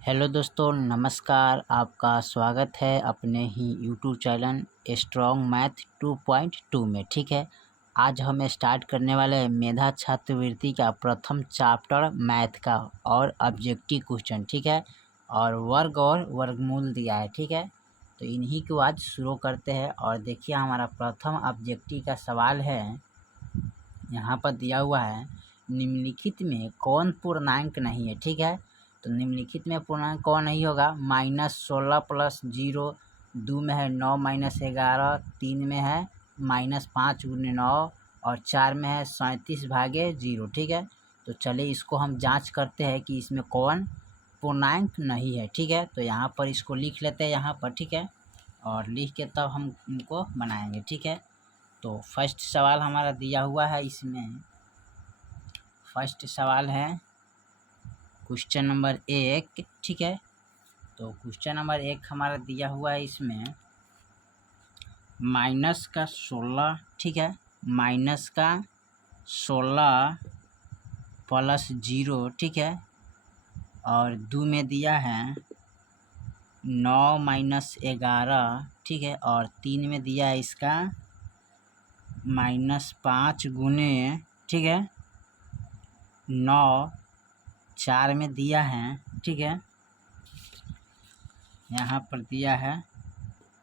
Hello दोस्तों, नमस्कार। आपका स्वागत है अपने ही यूट्यूब चैनल स्ट्रॉन्ग मैथ 2.2 में। ठीक है, आज हम स्टार्ट करने वाले हैं मेधा छात्रवृत्ति का प्रथम चैप्टर मैथ का और ऑब्जेक्टिव क्वेश्चन। ठीक है, और वर्ग और वर्गमूल दिया है। ठीक है, तो इन्हीं को आज शुरू करते हैं। और देखिए, हमारा प्रथम ऑब्जेक्टिव का सवाल है, यहाँ पर दिया हुआ है, निम्नलिखित में कौन पूर्णांक नहीं है। ठीक है, तो निम्नलिखित में पूर्णांक कौन नहीं होगा। -16 + 0, 2 में है 9 - 11, 3 में है -5 × 9 और 4 में है 37/0। ठीक है, तो चलिए इसको हम जांच करते हैं कि इसमें कौन पूर्णांक नहीं है। ठीक है, तो यहाँ पर इसको लिख लेते हैं यहाँ पर। ठीक है, और लिख के तब हम इनको बनाएंगे। ठीक है, तो फर्स्ट सवाल हमारा दिया हुआ है। इसमें फर्स्ट सवाल है क्वेश्चन नंबर 1। ठीक है, तो क्वेश्चन नंबर 1 हमारा दिया हुआ है। इसमें -16। ठीक है, -16 + 0। ठीक है, और 2 में दिया है 9 - 11। ठीक है, और 3 में दिया है इसका -5 × ठीक है 9, 4 में दिया है। ठीक है, यहाँ पर दिया है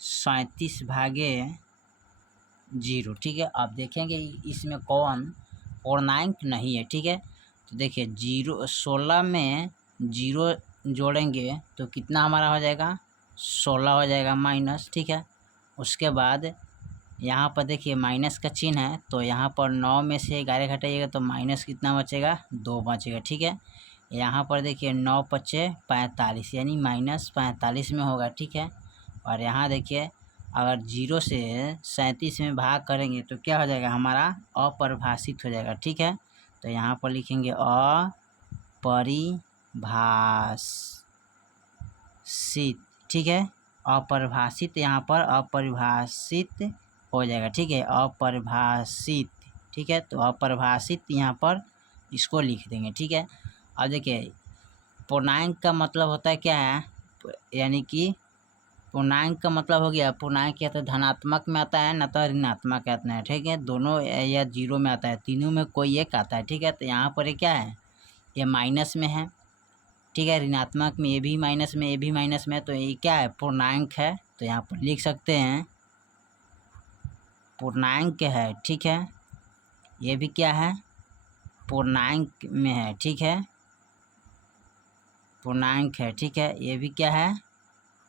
37/0। ठीक है, आप देखेंगे इसमें कौन पूर्णांक नहीं है। ठीक है, तो देखिए 16 में 0 जोड़ेंगे तो कितना हमारा हो जाएगा, 16 हो जाएगा माइनस। ठीक है, उसके बाद यहाँ पर देखिए माइनस का चिन्ह है, तो यहाँ पर 9 में से 11 घटाइएगा तो माइनस कितना बचेगा, 2 बचेगा। ठीक है, यहाँ पर देखिए 9 × 5 = 45, यानी -45 में होगा। ठीक है, और यहाँ देखिए अगर 0 से 37 में भाग करेंगे तो क्या हो जाएगा, हमारा अपरिभाषित हो जाएगा। ठीक है, तो यहाँ पर लिखेंगे अपरिभाषित। ठीक है, अपरिभाषित, यहाँ पर अपरिभाषित हो जाएगा। ठीक है, अपरिभाषित। ठीक है, तो अपरिभाषित यहाँ पर इसको लिख देंगे। ठीक है, अब देखिए पूर्णांक का मतलब होता है क्या है, यानी कि पूर्णांक का मतलब हो गया, पूर्णांक या तो धनात्मक में आता है ना तो ऋणात्मक आता है। ठीक है, दोनों या 0 में आता है, तीनों में कोई एक आता है। ठीक है, तो यहाँ पर ये क्या है, ये माइनस में है। ठीक है, ऋणात्मक में ये भी माइनस में, ये भी माइनस में है, तो ये क्या है, पूर्णांक है। तो यहाँ पर लिख सकते हैं पूर्णांक है। ठीक है, ये भी क्या है, पूर्णांक में है। ठीक है, पूर्णांक है। ठीक है, ये भी क्या है,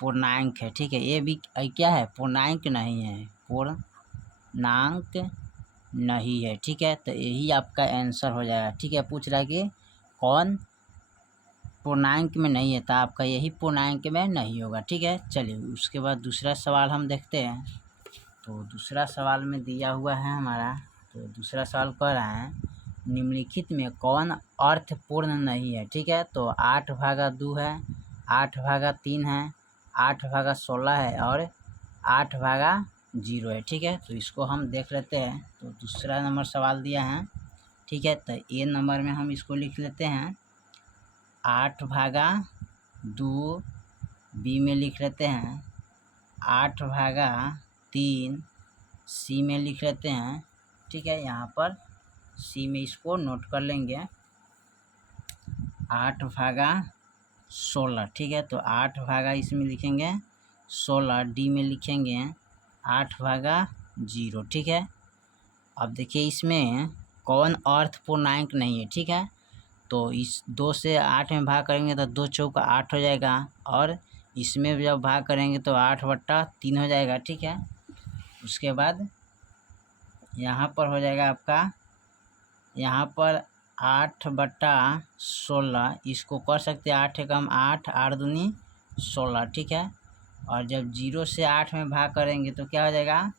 पूर्णांक है। ठीक है, ये भी क्या है, पूर्णांक नहीं है, पूर्णांक नहीं है। ठीक है, तो यही आपका आंसर हो जाएगा। ठीक है, पूछ रहा है कि कौन पूर्णांक में नहीं है, तो आपका यही पूर्णांक में नहीं होगा। ठीक है, चलिए उसके बाद दूसरा सवाल हम देखते हैं। तो दूसरा सवाल में दिया हुआ है हमारा, तो दूसरा सवाल कह रहा है, निम्नलिखित में कौन अर्थपूर्ण नहीं है। ठीक है, तो 8/2 है, 8/3 है, 8/16 है और 8/0 है। ठीक है, तो इसको हम देख लेते हैं। तो दूसरा नंबर सवाल दिया है। ठीक है, तो ए नंबर में हम इसको लिख लेते हैं 8/2, बी में लिख लेते हैं 8/3, सी में लिख लेते हैं। ठीक है, यहाँ पर सी में इसको नोट कर लेंगे 8/16। ठीक है, तो 8 इसमें लिखेंगे 16, डी में लिखेंगे 8/0। ठीक है, अब देखिए इसमें कौन अर्थ पूर्णांक नहीं है। ठीक है, तो इस 2 से 8 में भाग करेंगे तो 2 चौका 8 हो जाएगा, और इसमें जब भाग करेंगे तो 8/3 हो जाएगा। ठीक है, उसके बाद यहाँ पर हो जाएगा आपका, यहाँ पर 8/16, इसको कर सकते हैं 8 एकम 8, 8 दूनी 16। ठीक है, और जब 0 से 8 में भाग करेंगे तो क्या हो जाएगा,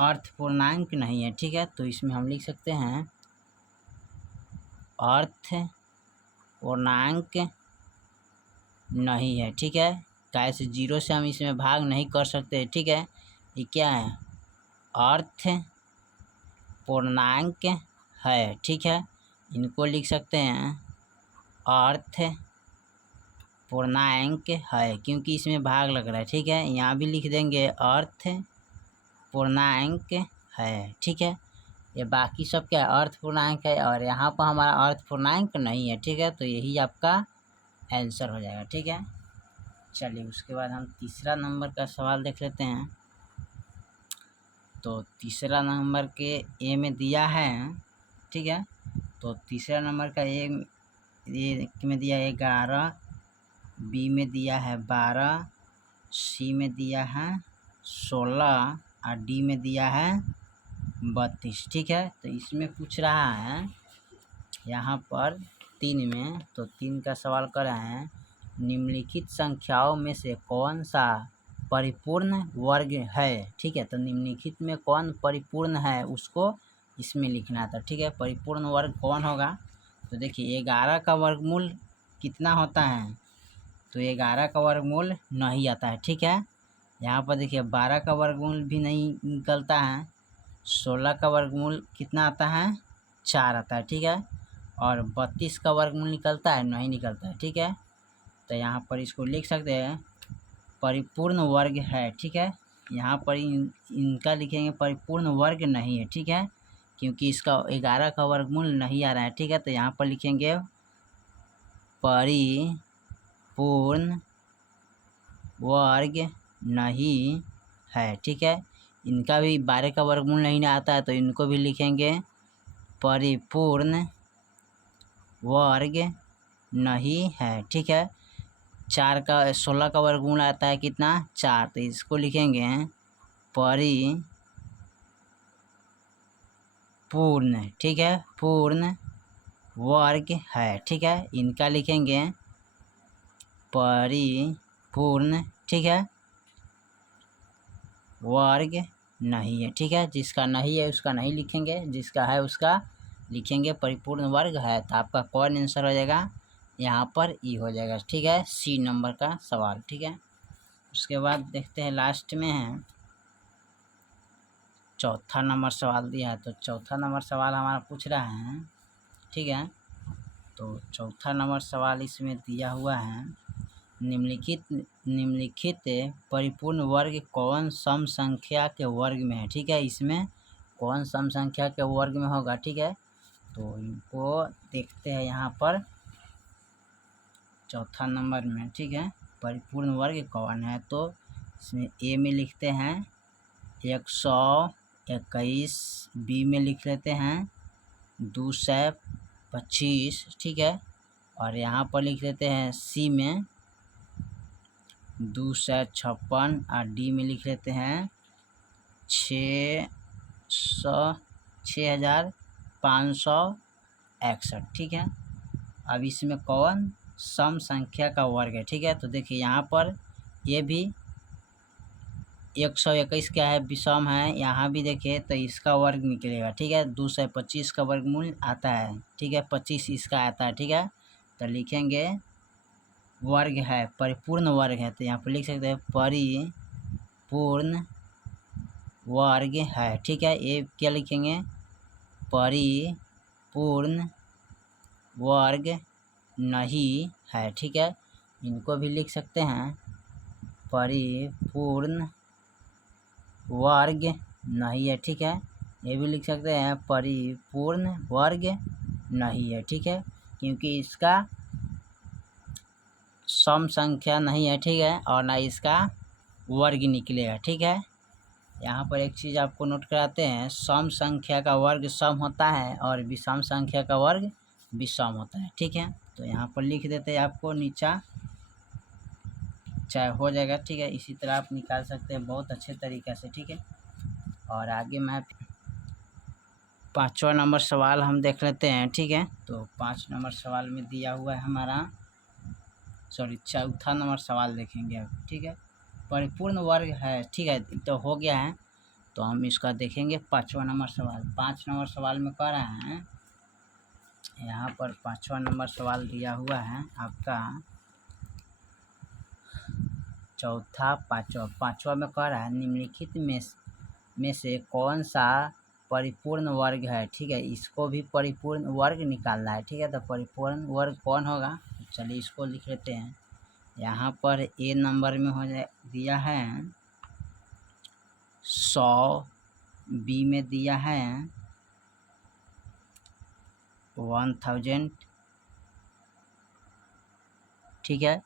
अर्थ पूर्णांक नहीं है। ठीक है, तो इसमें हम लिख सकते हैं अर्थ पूर्णांक नहीं है। ठीक है, कैसे 0 से हम इसमें भाग नहीं कर सकते। ठीक है, ये क्या है, अर्थ पूर्णांक है। ठीक है, इनको लिख सकते हैं अर्थ पूर्णांक है, क्योंकि इसमें भाग लग रहा है, ठीक है। यहाँ भी लिख देंगे अर्थ पूर्णांक है, ठीक है। ये बाकी सब क्या है, अर्थ पूर्णांक है, और यहाँ पर हमारा अर्थ पूर्णांक नहीं है, ठीक है। तो यही आपका आंसर हो जाएगा, ठीक है। चलिए उसके बाद हम तीसरा नंबर का सवाल देख लेते हैं। तो तीसरा नंबर के ए में दिया है, ठीक है। तो तीसरा नंबर का ए में दिया है 11, बी में दिया है 12, सी में दिया है 16 और डी में दिया है 32, ठीक है। तो इसमें पूछ रहा है यहाँ पर 3 में, तो 3 का सवाल कर रहे हैं, निम्नलिखित संख्याओं में से कौन सा परिपूर्ण वर्ग है, ठीक है। तो निम्नलिखित में कौन परिपूर्ण है उसको इसमें लिखना था, ठीक है। परिपूर्ण वर्ग कौन होगा, तो देखिए 11 का वर्गमूल कितना होता है, तो 11 का वर्गमूल नहीं आता है, ठीक है। यहाँ पर देखिए 12 का वर्गमूल भी नहीं निकलता है, 16 का वर्गमूल कितना आता है, 4 आता है, ठीक है। और 32 का वर्गमूल निकलता है, नहीं निकलता है, ठीक है। तो यहाँ पर इसको लिख सकते हैं परिपूर्ण वर्ग है, ठीक है। यहाँ पर इनका लिखेंगे परिपूर्ण वर्ग नहीं है, ठीक है, क्योंकि इसका 11 का वर्गमूल नहीं आ रहा है, ठीक है। तो यहाँ पर लिखेंगे परिपूर्ण वर्ग नहीं है, ठीक है। इनका भी 12 का वर्गमूल नहीं आता है, तो इनको भी लिखेंगे परिपूर्ण वर्ग नहीं है, ठीक है। 16 का वर्गमूल आता है कितना, 4, तो इसको लिखेंगे परिपूर्ण, ठीक है, पूर्ण वर्ग है, ठीक है। इनका लिखेंगे परिपूर्ण, ठीक है, वर्ग नहीं है, ठीक है। जिसका नहीं है उसका नहीं लिखेंगे, जिसका है उसका लिखेंगे परिपूर्ण वर्ग है। तो आपका कौन आंसर हो जाएगा, यहाँ पर ई हो जाएगा, ठीक है, सी नंबर का सवाल, ठीक है। उसके बाद देखते हैं लास्ट में है चौथा नंबर सवाल दिया है। तो चौथा नंबर सवाल हमारा पूछ रहा है, ठीक है। तो चौथा नंबर सवाल इसमें दिया हुआ है, निम्नलिखित परिपूर्ण वर्ग कौन सम संख्या के वर्ग में है, ठीक है। इसमें कौन सम संख्या के वर्ग में होगा, ठीक है। तो इनको देखते हैं यहाँ पर चौथा नंबर में, ठीक है, परिपूर्ण वर्ग कौन है। तो इसमें ए में लिखते हैं 121, बी में लिख लेते हैं 225, ठीक है। और यहाँ पर लिख लेते हैं सी में 256 और डी में लिख लेते हैं 6561, ठीक है। अब इसमें कौन सम संख्या का वर्ग है, ठीक है। तो देखिए यहाँ पर ये भी 121 क्या है, विषम है, यहाँ भी देखिए तो इसका वर्ग निकलेगा, ठीक है। 225 का वर्गमूल आता है, ठीक है, 25 इसका आता है, ठीक है। तो लिखेंगे वर्ग है, परिपूर्ण वर्ग है, तो यहाँ पर लिख सकते हैं परिपूर्ण वर्ग है, ठीक है। ये क्या लिखेंगे, परिपूर्ण वर्ग नहीं है, ठीक है। इनको भी लिख सकते हैं परिपूर्ण वर्ग नहीं है, ठीक है। ये भी लिख सकते हैं परिपूर्ण वर्ग नहीं है, ठीक है, क्योंकि इसका सम संख्या नहीं है, ठीक है, और ना इसका वर्ग निकलेगा, ठीक है। यहाँ पर एक चीज़ आपको नोट कराते हैं, सम संख्या का वर्ग सम होता है और विषम संख्या का वर्ग विषम होता है, ठीक है। तो यहाँ पर लिख देते हैं आपको नीचा, चाहे हो जाएगा, ठीक है। इसी तरह आप निकाल सकते हैं बहुत अच्छे तरीक़े से, ठीक है। और आगे मैं 5वां नंबर सवाल हम देख लेते हैं, ठीक है। तो 5 नंबर सवाल में दिया हुआ है हमारा, चौथा नंबर सवाल देखेंगे अब, ठीक है। परिपूर्ण वर्ग है, ठीक है, तो हो गया है। तो हम इसका देखेंगे 5वां नंबर सवाल। 5 नंबर सवाल में कह रहा है यहाँ पर 5वां नंबर सवाल दिया हुआ है आपका पाँचवा में कह रहा है निम्नलिखित में से कौन सा परिपूर्ण वर्ग है, ठीक है। इसको भी परिपूर्ण वर्ग निकालना है, ठीक है। तो परिपूर्ण वर्ग कौन होगा, चलिए इसको लिख लेते हैं यहाँ पर ए नंबर में हो जाए दिया है 100, बी में दिया है 1000, ठीक है।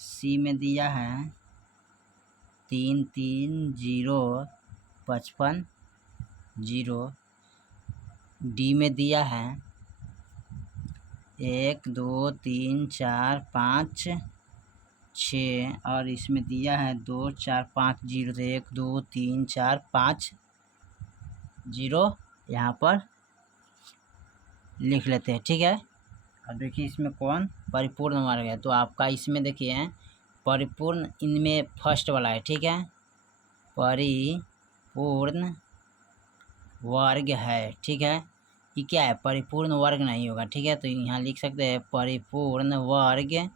सी में दिया है 330550। डी में दिया है 1 2 3 4 5 6 और इसमें दिया है 2 4 5 0, तो 1 2 3 4 5 0 यहाँ पर लिख लेते हैं, ठीक है। अब देखिए इसमें कौन परिपूर्ण वर्ग है, तो आपका इसमें देखिए परिपूर्ण इनमें फर्स्ट वाला है, ठीक है। परिपूर्ण वर्ग है, ठीक है। ये क्या है, परिपूर्ण वर्ग नहीं होगा, ठीक है। तो यहाँ लिख सकते हैं परिपूर्ण वर्ग,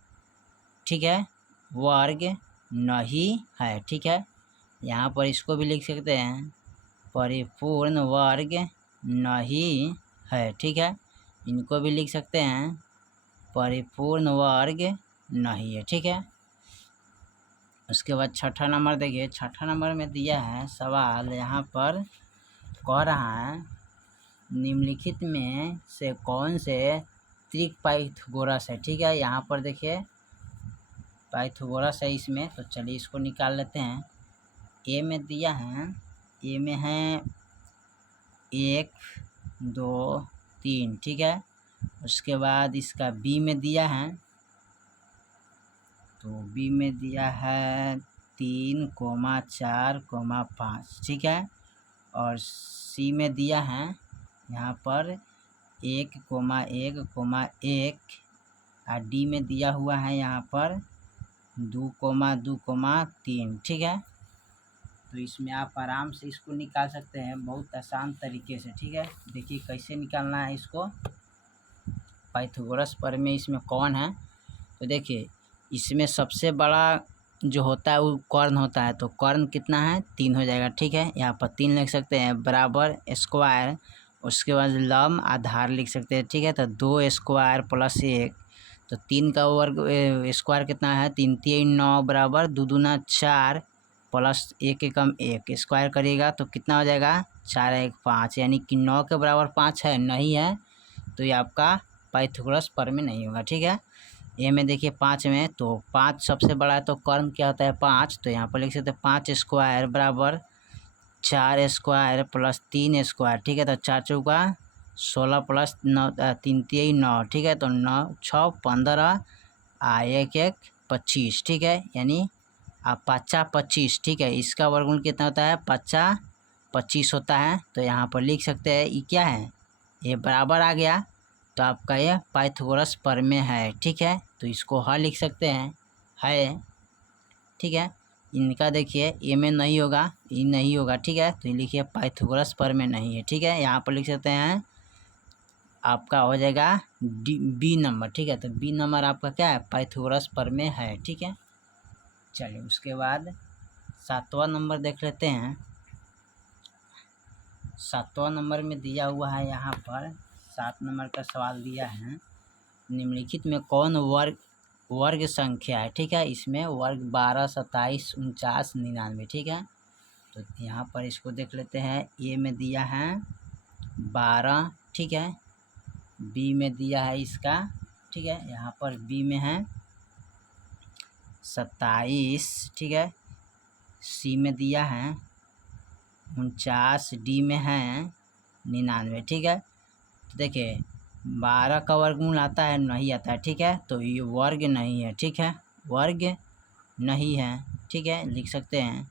ठीक है, वर्ग नहीं है, ठीक है। यहाँ पर इसको भी लिख सकते हैं परिपूर्ण वर्ग नहीं है, ठीक है। इनको भी लिख सकते हैं परिपूर्ण वर्ग नहीं है, ठीक है। उसके बाद छठा नंबर देखिए, छठा नंबर में दिया है सवाल, यहाँ पर कह रहा है निम्नलिखित में से कौन से त्रिक पाइथागोरस है, ठीक है। यहाँ पर देखिए पाइथागोरस है इसमें, तो चलिए इसको निकाल लेते हैं। ए में दिया है, ए में है 1 2 3, ठीक है। उसके बाद इसका बी में दिया है, तो बी में दिया है 3 4 5, ठीक है। और सी में दिया है यहाँ पर 1 1 1 और डी में दिया हुआ है यहाँ पर 2 2 3, ठीक है। तो इसमें आप आराम से इसको निकाल सकते हैं बहुत आसान तरीके से, ठीक है। देखिए कैसे निकालना है इसको, पाइथागोरस प्रमेय इसमें कौन है, तो देखिए इसमें सबसे बड़ा जो होता है वो कर्ण होता है, तो कर्ण कितना है 3 हो जाएगा, ठीक है। यहाँ पर 3 लिख सकते हैं बराबर स्क्वायर, उसके बाद लम आधार लिख सकते हैं, ठीक है। तो 2 स्क्वायर प्लस 1, तो 3 का वर्ग स्क्वायर कितना है 3 3 9 बराबर 2 दूना 4 प्लस 1 एकम 1, स्क्वायर करिएगा तो कितना हो जाएगा 4 1 5, यानी कि 9 के बराबर 5 है, नहीं है, तो ये आपका पाइथागोरस प्रमेय नहीं होगा, ठीक है। ए में देखिए 5 में, तो 5 सबसे बड़ा है, तो कर्ण क्या होता है 5, तो यहाँ पर लिख सकते हैं 5 स्क्वायर बराबर 4 स्क्वायर प्लस 3 स्क्वायर, ठीक है। तो 4 चौका 16 प्लस 9 3 3 9, ठीक है। तो 9 6 15 1 1 25, ठीक है, यानी 5 25, ठीक है। इसका वर्गमूल कितना होता है 5 25 होता है, तो यहाँ पर लिख सकते हैं ये क्या है, ये बराबर आ गया, तो आपका ये पाइथागोरस प्रमेय है, ठीक है। तो इसको हल लिख सकते हैं है, ठीक है। इनका देखिए ए में नहीं होगा, ये नहीं होगा, ठीक है। तो लिखिए पाइथागोरस प्रमेय नहीं है, ठीक है। यहाँ पर लिख सकते हैं आपका हो जाएगा बी नंबर, ठीक है। तो बी नंबर आपका क्या है पाइथागोरस प्रमेय है, ठीक है। चलिए उसके बाद 7वां नंबर देख लेते हैं। 7वां नंबर में दिया हुआ है यहाँ पर 7 नंबर का सवाल दिया है निम्नलिखित में कौन वर्ग संख्या है, ठीक है। इसमें वर्ग 12 27 49 99, ठीक है। तो यहाँ पर इसको देख लेते हैं। ए में दिया है 12, ठीक है। बी में दिया है इसका, ठीक है, यहाँ पर बी में है 27, ठीक है। सी में दिया है 49, डी में है 99, ठीक है। तो देखिए 12 का वर्गमूल आता है नहीं आता है, ठीक है। तो ये वर्ग नहीं है, ठीक है, वर्ग नहीं है, ठीक है, लिख सकते हैं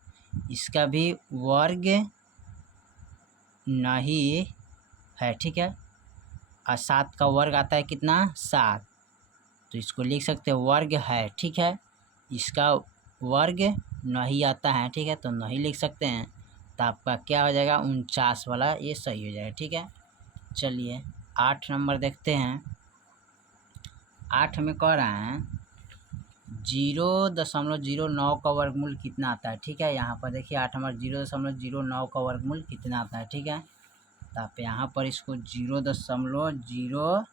इसका भी वर्ग नहीं है, ठीक है। और 7 का वर्ग आता है कितना 7, तो इसको लिख सकते हैं वर्ग है, ठीक है। इसका वर्ग नहीं आता है, ठीक है, तो नहीं लिख सकते हैं, तो आपका क्या हो जाएगा 49 वाला ये सही हो जाएगा, ठीक है। चलिए 8 नंबर देखते हैं। 8 में कह रहा है 0.09 का वर्गमूल कितना आता है, ठीक है। यहाँ पर देखिए 8 नंबर 0.09 का वर्गमूल कितना आता है, ठीक है। तो आप यहाँ पर इसको 0.09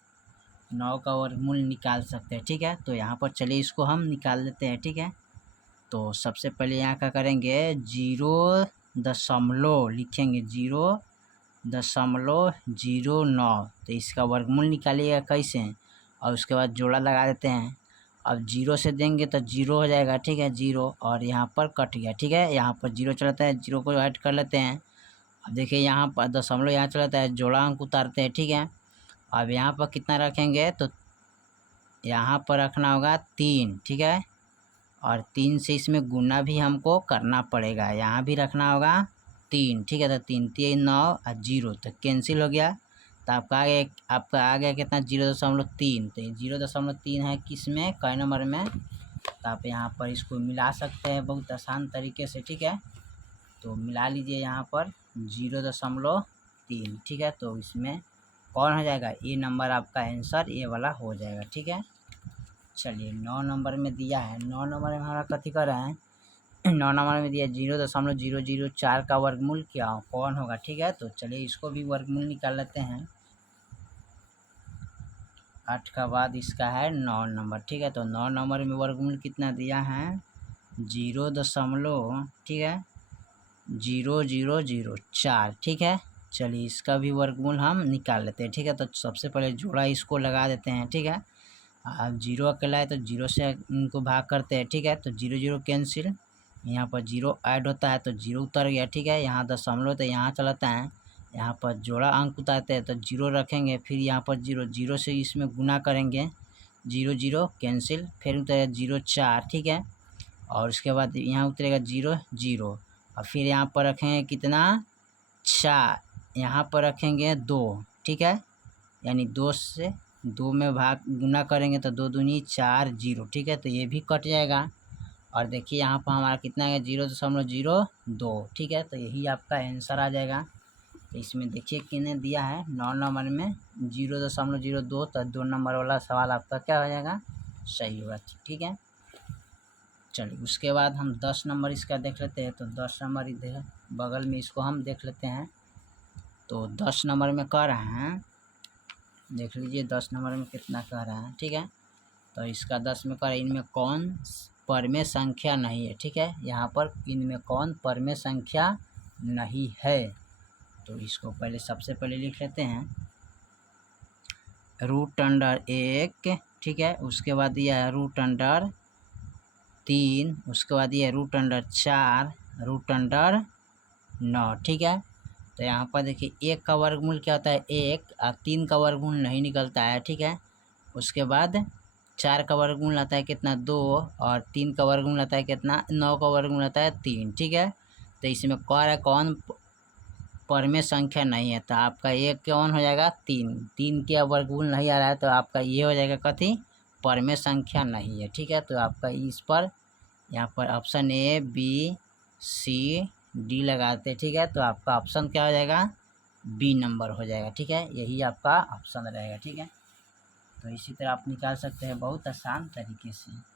9 का वर्गमूल निकाल सकते हैं, ठीक है। तो यहाँ पर चलिए इसको हम निकाल देते हैं, ठीक है। तो सबसे पहले यहाँ क्या करेंगे, 0.09 लिखेंगे, 0.09। तो इसका वर्गमूल निकालिएगा कैसे, और उसके बाद जोड़ा लगा देते हैं। अब 0 से देंगे तो 0 हो जाएगा, ठीक है, 0, और यहाँ पर कट गया, ठीक है। यहाँ पर 0 चलाता है, 0 को ऐड कर लेते हैं। अब देखिए यहाँ पर दशमलव यहाँ चलाता है, जोड़ा अंक उतारते हैं, ठीक है। अब यहाँ पर कितना रखेंगे, तो यहाँ पर रखना होगा 3, ठीक है, और 3 से इसमें गुना भी हमको करना पड़ेगा, यहाँ भी रखना होगा 3, ठीक है। तो 3 3 9 और 0 तो कैंसिल हो गया। तो आपका आ गया कितना, 0.3। तो 0.3 है किस में, क नंबर में। तो आप यहाँ पर इसको मिला सकते हैं बहुत आसान तरीके से, ठीक है। तो मिला लीजिए यहाँ पर 0.3, ठीक है। तो इसमें कौन हो जाएगा, ये नंबर आपका आंसर ये वाला हो जाएगा, ठीक है। चलिए 9 नंबर में दिया है, 9 नंबर में हमारा कथी कर रहे हैं, 9 नंबर में दिया 0.004 का वर्गमूल क्या कौन होगा, ठीक है। तो चलिए इसको भी वर्गमूल निकाल लेते हैं। 8 का बाद इसका है 9 नंबर, ठीक है। तो 9 नंबर में वर्गमूल कितना दिया है, 0. ठीक है 0.004, ठीक है। चलिए इसका भी वर्गमूल हम निकाल लेते हैं, ठीक है। तो सबसे पहले जोड़ा इसको लगा देते हैं, ठीक है। अब 0 अकेला है तो 0 से इनको भाग करते हैं, ठीक है। तो 0 0 कैंसिल, यहाँ पर 0 ऐड होता है तो 0 उतर गया, ठीक है। यहाँ दशमलव तो यहाँ चलाता है, यहाँ पर जोड़ा अंक उतारते हैं तो 0 रखेंगे, फिर यहाँ पर 0 0 से इसमें गुना करेंगे, 0 0 कैंसिल, फिर उतरेगा 0.4, ठीक है। और उसके बाद यहाँ उतरेगा 0 0, और फिर यहाँ पर रखेंगे कितना, 4, यहाँ पर रखेंगे 2, ठीक है। यानी 2 से 2 में भाग गुना करेंगे तो 2 दूनी 4 0, ठीक है। तो ये भी कट जाएगा। और देखिए यहाँ पर हमारा कितना है, 0.02, ठीक है। तो यही आपका आंसर आ जाएगा। तो इसमें देखिए कितने दिया है, 9 नंबर में 0.02, तो 2 नंबर वाला सवाल आपका क्या हो जाएगा, सही होगा, ठीक है। चलिए उसके बाद हम 10 नंबर इसका देख लेते हैं। तो 10 नंबर इधर बगल में इसको हम देख लेते हैं। तो 10 नंबर में कह रहे हैं, देख लीजिए 10 नंबर में कितना कह रहा है, ठीक है। तो इसका 10 में कह रहा है, इनमें कौन परमेय संख्या नहीं है, ठीक है। यहाँ पर इनमें कौन परमेय संख्या नहीं है। तो इसको पहले सबसे पहले लिख लेते हैं, √1, ठीक है। उसके बाद दिया है √3, उसके बाद दिया है √4, √9, ठीक है। तो यहाँ पर देखिए 1 का वर्गमूल क्या होता है, 1, और 3 का वर्गमूल नहीं निकलता है, ठीक है। उसके बाद 4 का वर्गमूल आता है कितना, 2, और 3 का वर्गमूल आता है कितना, 9 का वर्गमूल आता है 3, ठीक है। तो इसमें कौन परमेय संख्या नहीं है। तो आपका एक कौन हो जाएगा, 3 के वर्गमूल नहीं आ रहा है, तो आपका ये हो जाएगा कथी, परमेय संख्या नहीं है, ठीक है। तो आपका इस पर यहाँ पर option A B C D लगाते हैं, ठीक है। तो आपका ऑप्शन क्या हो जाएगा, B नंबर हो जाएगा, ठीक है। यही आपका ऑप्शन रहेगा, ठीक है। तो इसी तरह आप निकाल सकते हैं बहुत आसान तरीके से।